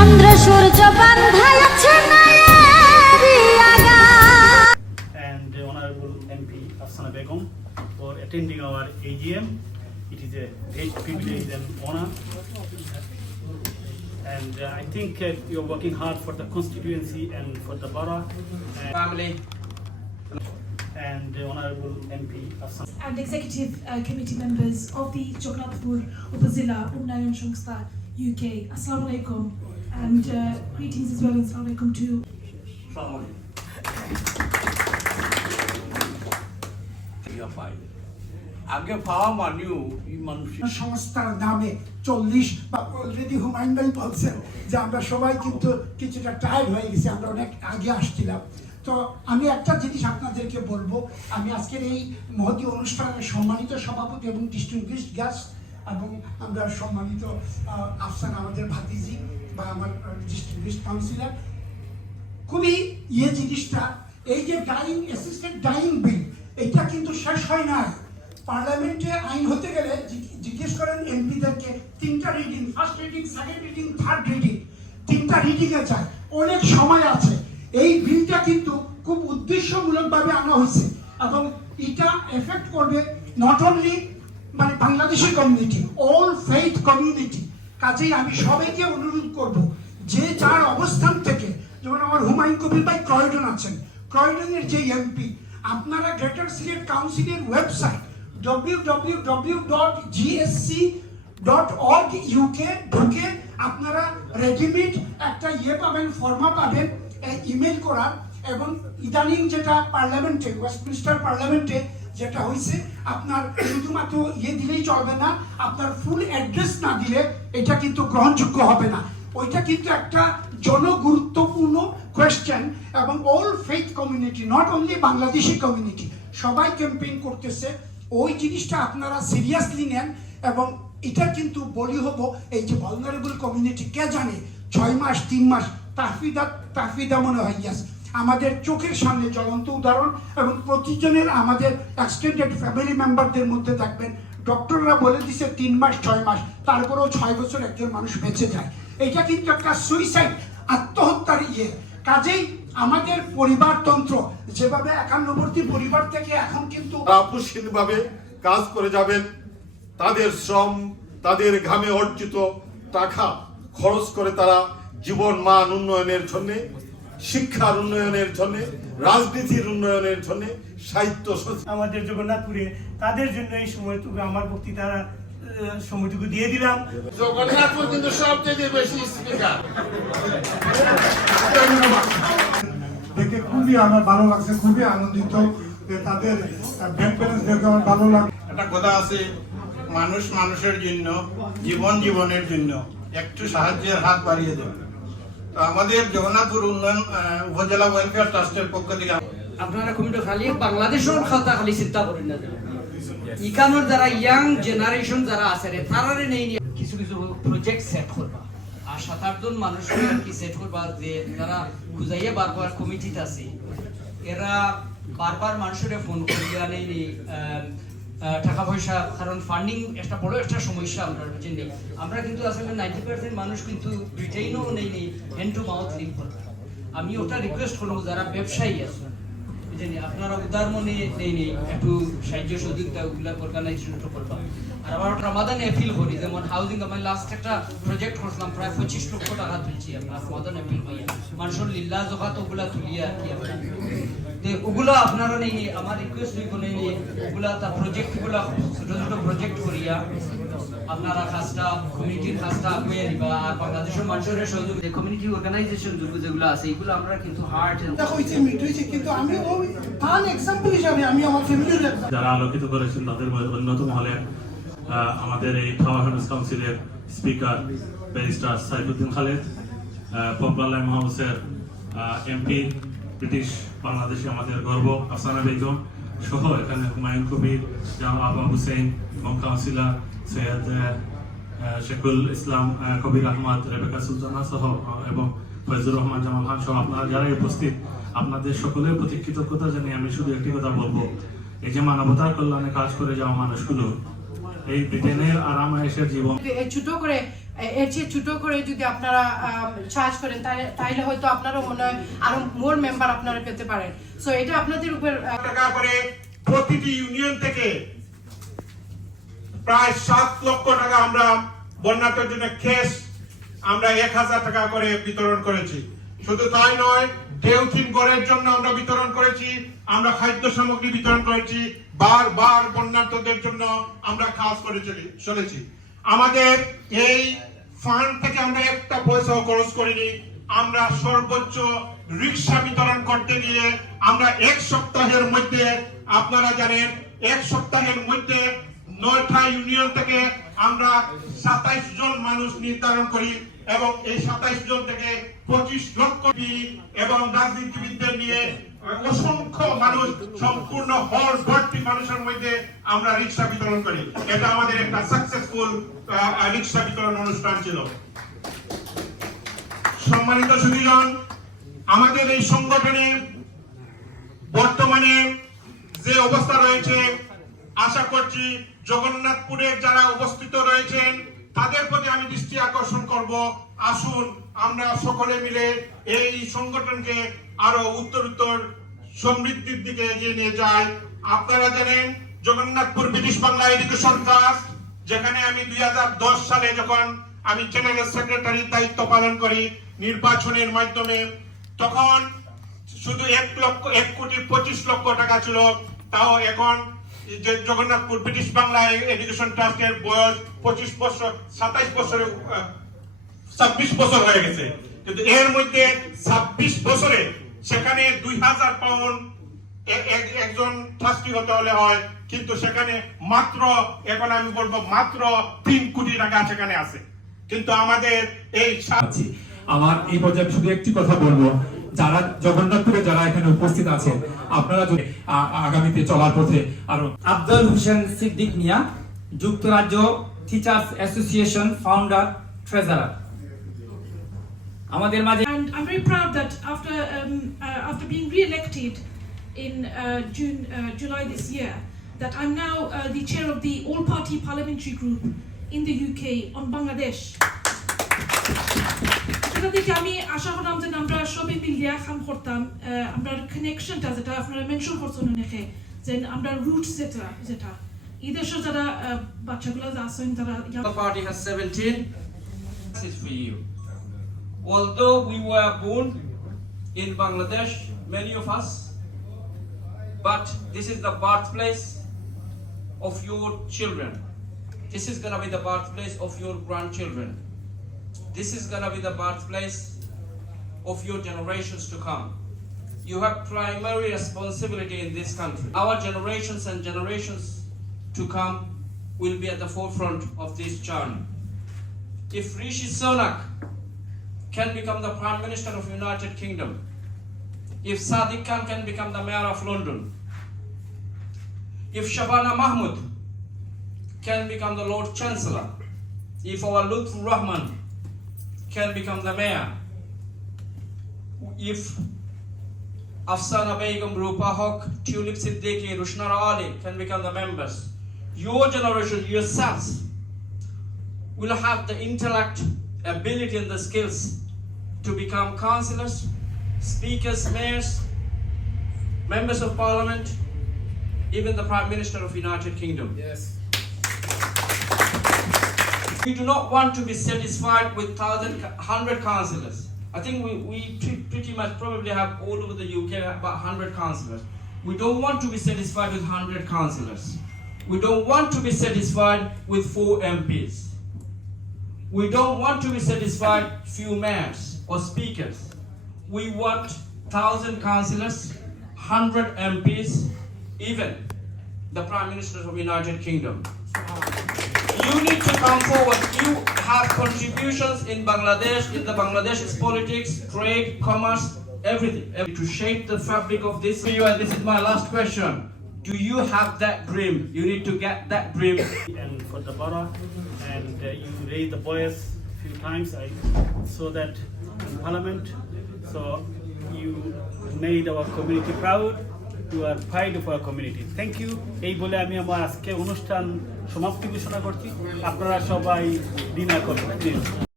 চন্দ্র সূর্য বান্ধায় আছে and the Honorable MP Afsana Begum for attending our AGM. It is a great privilege and honor. And I think you're working hard for the constituency and for the borough. Family. And the Honorable MP Afsana. And executive committee members of the Jagannathpur Upazila Unnayan Sangstha UK. Assalamu alaikum and greetings as well. Assalamu alaikum to আগে পাওয়া মানিও এই মানুষের সংস্থার নামে 40 বা already Humayun ভাই বলছেন যে আমরা সবাই কিন্তু কিছুটা টায়ার্ড হয়ে গেছি, আমরা অনেক আগে আসছিলাম। তো আমি একটা জিনিস আপনাদেরকে বলবো, আমি আজকের এই মহতী অনুষ্ঠানের সম্মানিত সভাপতি এবং ডিস্টিংগুইশড গেস্ট এবং আমরা সম্মানিত আফসান আমাদের ভাতিজি বা আমার ডিস্টিংগুইশড কাউন্সিলর, খুবই জিনিসটা এই যে ডাইং অ্যাসিস্টেড ডাইং বিল, এটা কিন্তু শেষ হয় না। পার্লামেন্টে আইন হতে গেলে জিজ্ঞেস করেন এমপিদেরকে, 3টা reading, first reading, second reading, third reading, 3টা রিডিংয়ে যায়, অনেক সময় আছে। এই বিলটা কিন্তু খুব উদ্দেশ্যমূলকভাবে আনা হয়েছে এবং এটা এফেক্ট করবে নট অনলি মানে Bangladeshi community, all faith community. কাজেই আমি সবাইকে অনুরোধ করব যে যার অবস্থান থেকে, যেমন আমার হুমায়ুন কবির ভাই ক্রয়ডন আছেন, ক্রয়ডনের যে এমপি, আপনারা গ্রেটার সিলেট কাউন্সিলের ওয়েবসাইট www.gsc.org UK ঢুকে আপনারা রেডিমেড একটা পাবেন, ফর্মা পাবেন ইমেল করার। এবং ইদানিং যেটা পার্লামেন্টে, ওয়েস্টমিনস্টার পার্লামেন্টে যেটা হয়েছে, আপনার শুধুমাত্র দিলেই চলবে না, আপনার ফুল অ্যাড্রেস না দিলে এটা কিন্তু গ্রহণযোগ্য হবে না। ওইটা কিন্তু একটা জনগুরুত্বপূর্ণ কোয়েশ্চেন এবং all faith community, not only Bangladeshi community, সবাই ক্যাম্পেইন করতেছে। ওই জিনিসটা আপনারা সিরিয়াসলি নেন এবং এটা কিন্তু বলি হবো এই যে ভালনারেবল কমিউনিটি, কে জানে 6 মাস 3 মাস তাহফিদা মনে হয় ইয়াস, আমাদের চোখের সামনে জ্বলন্ত উদাহরণ। এবং প্রতিজনের আমাদের এক্সটেন্ডেড ফ্যামিলি মেম্বারদের মধ্যে থাকবেন, ডক্টররা বলে দিছে 3 মাস 6 মাস, তারপরেও 6 বছর একজন মানুষ বেঁচে যায়। এটা কিন্তু একটা সুইসাইড, আত্মহত্যার কাজেই আমাদের পরিবারতন্ত্র যেভাবে 91টি পরিবার থেকে এখন কিন্তু আপসহীনভাবে কাজ করে যাবেন, তাদের শ্রম, তাদের ঘামে অর্জিত টাকা খরচ করে তারা জীবন মান উন্নয়নের জন্য, শিক্ষার উন্নয়নের জন্য, রাজনীতির উন্নয়নের জন্য, সাহিত্য আমাদের জগন্নাথপুরে তাদের জন্য এই সময়টুকু আমার বক্তৃতারা সময়টুকু দিয়ে দিলাম। জগন্নাথপুর কিন্তু সবচেয়ে বেশি স্পিকার। দেখে খুবই আমার ভালো লাগছে, খুবই আনন্দিত যে তাদের ব্যাংক ব্যালেন্স দেখে আমার ভালো লাগে। একটা কথা আছে, মানুষ মানুষের জন্য, জীবন জীবনের জন্য একটু সাহায্যের হাত বাড়িয়ে দেবে। তো আমাদের জগন্নাথপুর উন্নয়ন উপজেলা ওয়েলফেয়ার ট্রাস্টের পক্ষ থেকে আপনারা কমিটি খালি বাংলাদেশের কথা খালি চিন্তা করেন না, ইকানোর যারা ইয়াং জেনারেশন যারা আছে রে তারারে নেই কিছু কিছু প্রজেক্ট সেট করবা আর 7-8 জন মানুষকে আর কি সেট করবা যে তারা খুঁজাইয়া বারবার কমিটিতে আছে, এরা বারবার মানুষের ফোন করিয়া নেই টাকা পয়সা, কারণ ফান্ডিং একটা বড় একটা সমস্যা আমরা বুঝিনি। আমরা কিন্তু আসলে 90% মানুষ কিন্তু ব্রিটেনও নেই হ্যান্ড টু মাউথ লিঙ্ক করবে। আমি ওটা রিকোয়েস্ট করবো যারা ব্যবসায়ী আছে বুঝিনি, আপনারা উদার মনে নেই একটু সাহায্য সহযোগিতা ওগুলা অর্গানাইজেশন করবা। আর আমার রামাদান অ্যাপিল করি, যেমন হাউজিং আমি লাস্ট একটা প্রজেক্ট করছিলাম, প্রায় 25 লক্ষ টাকা তুলছি আপনার রামাদান অ্যাপিল করি, মানুষের লিল্লা জকাত ওগুলা তুলিয়া আর কি আপনার ওগুলা আপনারা নেই আমার রিকোয়েস্ট হইব নেই ওগুলা তা প্রজেক্টগুলা ছোট ছোট প্রজেক্ট করিয়া আপনারা কাজটা কমিউনিটির কাজটা আগুয়ে দিবা। আর বাংলাদেশের মানুষের সহযোগিতা কমিউনিটি অর্গানাইজেশন যেগুলো আছে এগুলো আমরা কিন্তু হার্ট হইছে মিট হইছে, কিন্তু আমি ওই ফান এক্সাম্পল হিসাবে আমি আমার ফ্যামিলির যারা আলোকিত করেছেন তাদের অন্যতম হলেন আমাদের এই ফাওয়ারহাউস কাউন্সিলের speaker barrister Saifuddin Khaled, popular হাউসের এমপি, ব্রিটিশ বাংলাদেশে আমাদের গর্ব আফসানা বেগম সহ এখানে হুমায়ুন কবির, আবা হুসেন এবং কাউন্সিলর সৈয়দ শেখুল ইসলাম, কবির আহমদ, রেবেকা সুলতানা সহ এবং ফয়জুর রহমান জামাল খান সহ আপনারা যারা উপস্থিত, আপনাদের সকলের প্রতি কৃতজ্ঞতা জানিয়ে আমি শুধু একটি কথা বলবো, এই যে মানবতার কল্যাণে কাজ করে যাওয়া মানুষগুলো এই ব্রিটেনের আরাম আয়েশের জীবন ছোট করে এর চেয়ে ছোট করে যদি আপনারা চার্জ করেন তাহলে হয়তো আপনারা মনে হয় আরো মোর মেম্বার আপনারা পেতে পারেন। সো এটা আপনাদের উপর টাকা করে প্রতিটি ইউনিয়ন থেকে প্রায় 7 লক্ষ টাকা আমরা বন্যার্থের জন্য ক্যাশ আমরা 1000 টাকা করে বিতরণ করেছি। শুধু তাই নয়, ঢেউথিম গড়ের জন্য আমরা বিতরণ করেছি, আমরা খাদ্য সামগ্রী বিতরণ করেছি, বারবার বন্যার্থদের জন্য আমরা কাজ করে চলেছি। আমাদের এই ফান্ড থেকে আমরা একটা পয়সাও খরচ করিনি। আমরা সর্বোচ্চ রিক্সা বিতরণ করতে গিয়ে আমরা 1 সপ্তাহের মধ্যে, আপনারা জানেন 1 সপ্তাহের মধ্যে 9টা ইউনিয়ন থেকে আমরা 27 জন মানুষ নির্ধারণ করি এবং এই 27 জন থেকে 25 লক্ষ এবং রাজনীতিবিদদের নিয়ে অসংখ্য মানুষ, সম্পূর্ণ হল ভর্তি মানুষের মধ্যে আমরা রিক্সা বিতরণ করি। এটা আমাদের একটা সাকসেসফুল রিক্সা বিতরণ অনুষ্ঠান ছিল। সম্মানিত সুধীজন, আমাদের এই সংগঠনে বর্তমানে যে অবস্থা রয়েছে, আশা করছি জগন্নাথপুরের যারা উপস্থিত রয়েছেন তাদের প্রতি আমি দৃষ্টি আকর্ষণ করব। আসুন আমরা সকলে মিলে এই সংগঠনকে আরো উত্তরোত্তর সমৃদ্ধির দিকে এগিয়ে নিয়ে যাই। আপনারা জানেন Jagannathpur British Bangla education trust, যেখানে আমি 2010 সালে যখন আমি জেনারেল সেক্রেটারির দায়িত্ব পালন করি নির্বাচনের মাধ্যমে, তখন শুধু 1 কোটি 25 লক্ষ টাকা ছিল। তাও এখন যে জগন্নাথপুর ব্রিটিশ বাংলা এডুকেশন ট্রাস্টের বয়স 25 বছর, 27 বছরে 26 বছর হয়ে গেছে, কিন্তু এর মধ্যে 26 বছরে সেখানে 2000 পাউন্ড একজন ট্রাস্টি হতে হলে হয়, কিন্তু সেখানে মাত্র, এখন আমি বলবো মাত্র 3 কোটি টাকা সেখানে আছে। কিন্তু আমাদের এই আমার এই পর্যায়ে শুধু একটি কথা বলবো, যারা জগন্নাথপুরে যারা এখানে উপস্থিত আছেন, আপনারা যদি আগামীতে চলার পথে আরো আব্দুল হোসেন সিদ্দিক মিয়া, যুক্তরাজ্য টিচার্স অ্যাসোসিয়েশন ফাউন্ডার, ট্রেজারার। আমাদের মাঝে And I'm very proud that after being re-elected in July this year, that I'm now the chair of the all-party parliamentary group in the UK on Bangladesh. সেটা থেকে আমি আশা করলাম যে আমরা সবাই মিলিয়া কাম করতাম, আমরা কানেকশনটা যেটা আপনারা মেনশন করছেন অনেকে, যে আমরা রুটস যেটা এই দেশের যারা বাচ্চাগুলো আছেন তারা। The party has 17. This is for you. Although we were born in Bangladesh, many of us, but this is the birthplace of your children. This is gonna be the birthplace of your grandchildren. This is gonna be the birthplace of your generations to come. You have primary responsibility in this country. Our generations and generations to come will be at the forefront of this journey. If Rishi Sunak can become the Prime Minister of United Kingdom, if Sadiq Khan can become the Mayor of London, if Shabana Mahmood can become the Lord Chancellor, if our Lutfur Rahman can become the mayor, if Afsana Begum, Rupa Haq, Tulip Siddiqui, Rushnara Ali can become the members, your generation, yourselves, will have the intellect, ability and the skills to become councillors, speakers, mayors, members of parliament, even the Prime Minister of United Kingdom. Yes. We do not want to be satisfied with 100 councillors. I think we pretty much probably have all over the UK about 100 councillors. We don't want to be satisfied with 100 councillors. We don't want to be satisfied with 4 MPs. We don't want to be satisfied few mayors or speakers. We want 1,000 councillors, 100 MPs, even the Prime Minister of United Kingdom. You need to come forward. You have contributions in Bangladesh, in the Bangladesh's politics, trade, commerce, everything. To shape the fabric of this. And this is my last question. Do you have that dream? You need to get that dream. And for the borough, and you raised the voice a few times. I saw that in Parliament. So you made our community proud, to our fight of our community. Thank you. এই বলে আমি আমার আজকে অনুষ্ঠান সমাপ্তি ঘোষণা করছি। আপনারা সবাই ডিনার করবেন।